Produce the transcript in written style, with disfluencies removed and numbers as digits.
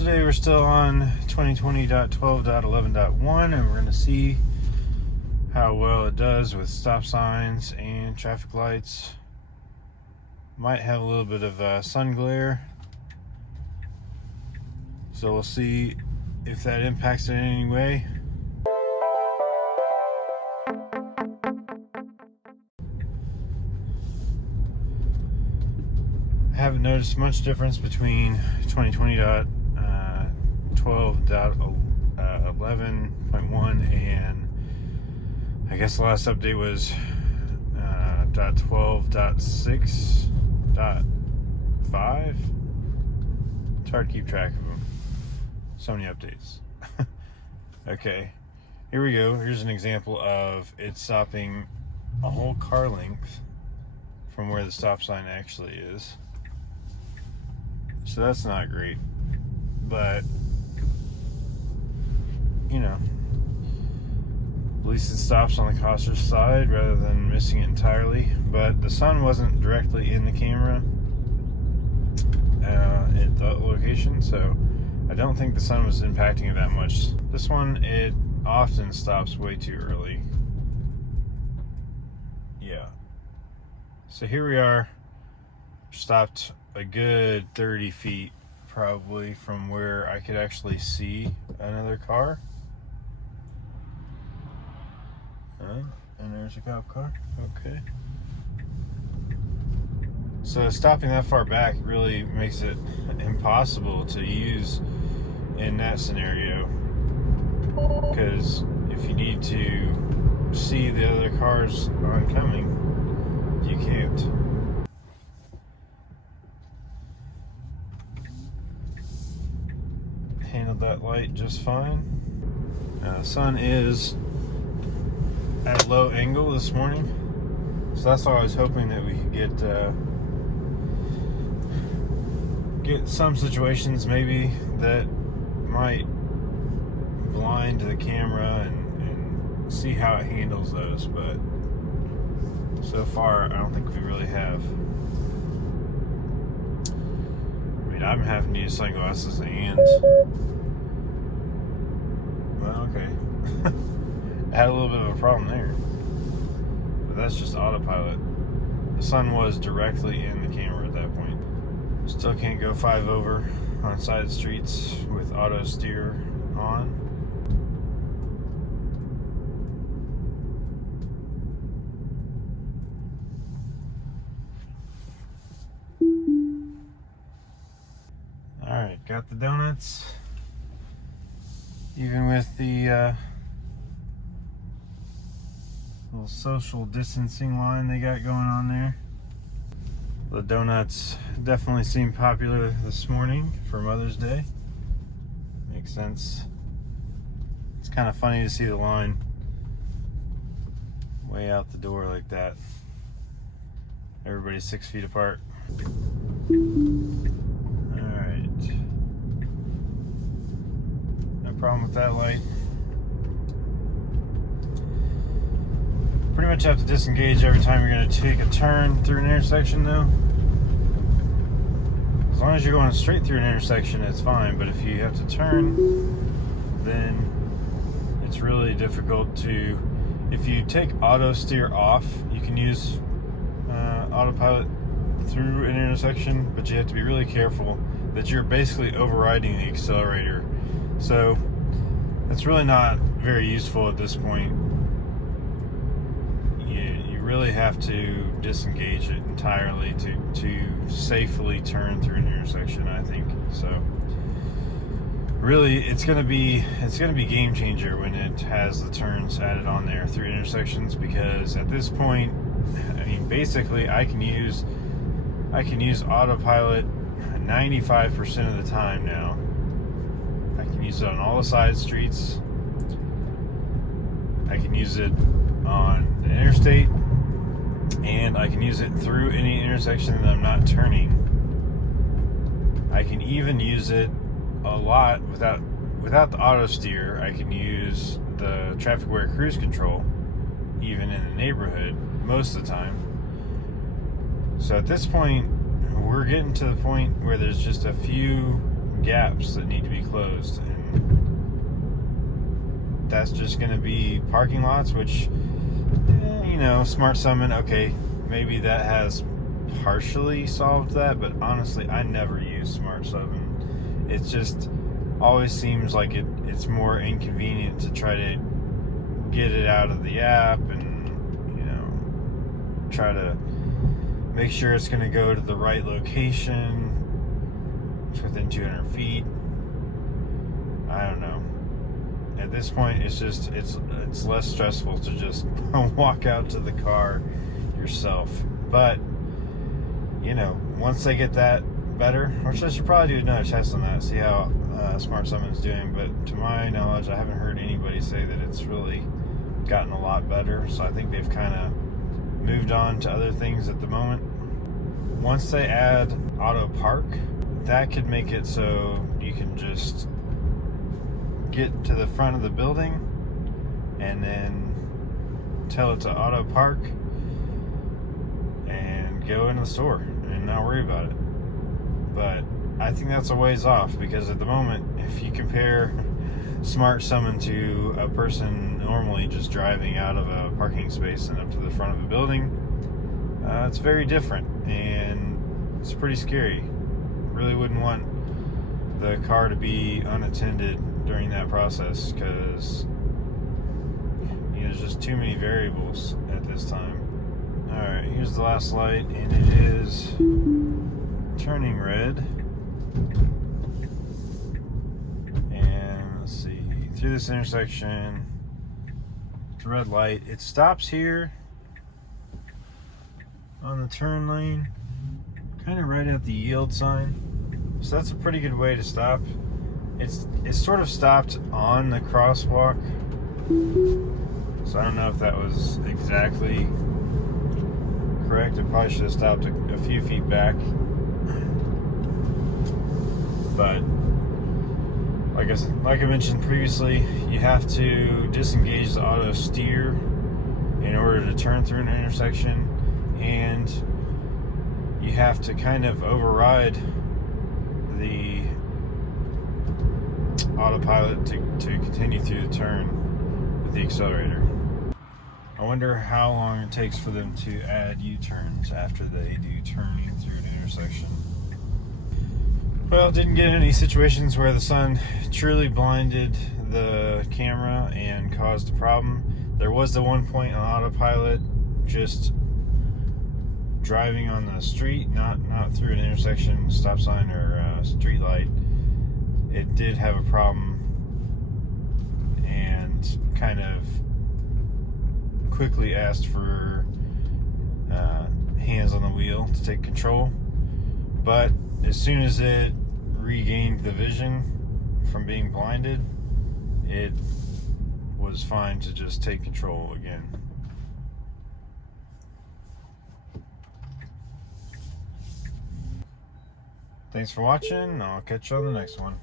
Today we're still on 2020.12.11.1 and we're going to see how well it does with stop signs and traffic lights. Might have a little bit of sun glare, so we'll see if that impacts it in any way. I haven't noticed much difference between 2020.12.11.1 and I guess the last update was .12.6.5. It's hard to keep track of them. So many updates. Okay, here we go. Here's an example of it stopping a whole car length from where the stop sign actually is. So that's not great, but you know, at least it stops on the cautious side rather than missing it entirely. But the sun wasn't directly in the camera at the location, so I don't think the sun was impacting it that much. This one, it often stops way too early. Yeah. So here we are, stopped a good 30 feet probably from where I could actually see another car. And there's a cop car. Okay. So stopping that far back really makes it impossible to use in that scenario, because if you need to see the other cars oncoming, you can't. Handled that light just fine. The sun is at low angle this morning, so that's why I was hoping that we could get some situations maybe that might blind the camera and see how it handles those, but so far I don't think we really have. I mean, I'm having to use sunglasses and well, okay. I had a little bit of a problem there, but that's just autopilot. The sun was directly in the camera at that point. Still can't go 5 over on side streets with auto steer on. Alright, got the donuts. Even with the little social distancing line they got going on there. The donuts definitely seem popular this morning for Mother's Day. Makes sense. It's kind of funny to see the line way out the door like that. Everybody's 6 feet apart. Alright. No problem with that light. Pretty much have to disengage every time you're going to take a turn through an intersection though. As long as you're going straight through an intersection, it's fine, but if you have to turn, then it's really difficult to, if you take auto steer off, you can use autopilot through an intersection, but you have to be really careful that you're basically overriding the accelerator. So it's really not very useful at this point. You really have to disengage it entirely to safely turn through an intersection, I think. So really it's gonna be game changer when it has the turns added on there through intersections, because at this point, I mean, basically I can use autopilot 95% of the time now. I can use it on all the side streets. I can use it on the interstate, and I can use it through any intersection that I'm not turning. I can even use it a lot without the auto steer. I can use the traffic aware cruise control even in the neighborhood most of the time. So at this point, we're getting to the point where there's just a few gaps that need to be closed, and that's just going to be parking lots, which, you know, Smart Summon, okay, maybe that has partially solved that, but honestly, I never use Smart Summon. It just always seems like it's more inconvenient to try to get it out of the app and, you know, try to make sure it's going to go to the right location. It's within 200 feet. I don't know. At this point, it's less stressful to just walk out to the car yourself. But, you know, once they get that better, which I should probably do another test on that, see how Smart Summon is doing. But to my knowledge, I haven't heard anybody say that it's really gotten a lot better. So I think they've kind of moved on to other things at the moment. Once they add auto park, that could make it so you can just get to the front of the building and then tell it to auto park and go into the store and not worry about it. But I think that's a ways off, because at the moment, if you compare Smart Summon to a person normally just driving out of a parking space and up to the front of a building, it's very different, and it's pretty scary. Really wouldn't want the car to be unattended during that process, because, you know, there's just too many variables at this time. Alright, here's the last light, and it is turning red. And let's see, through this intersection, it's a red light. It stops here on the turn lane, kind of right at the yield sign. So that's a pretty good way to stop. It's sort of stopped on the crosswalk, so I don't know if that was exactly correct. It probably should have stopped a few feet back. But like I mentioned previously, you have to disengage the auto steer in order to turn through an intersection, and you have to kind of override the autopilot to continue through the turn with the accelerator. I wonder how long it takes for them to add U-turns after they do turning through an intersection. Well, didn't get any situations where the sun truly blinded the camera and caused a problem. There was the one point on autopilot, just driving on the street, not through an intersection, stop sign, or street light. It did have a problem and kind of quickly asked for hands on the wheel to take control. But as soon as it regained the vision from being blinded, it was fine to just take control again. Thanks for watching. I'll catch you on the next one.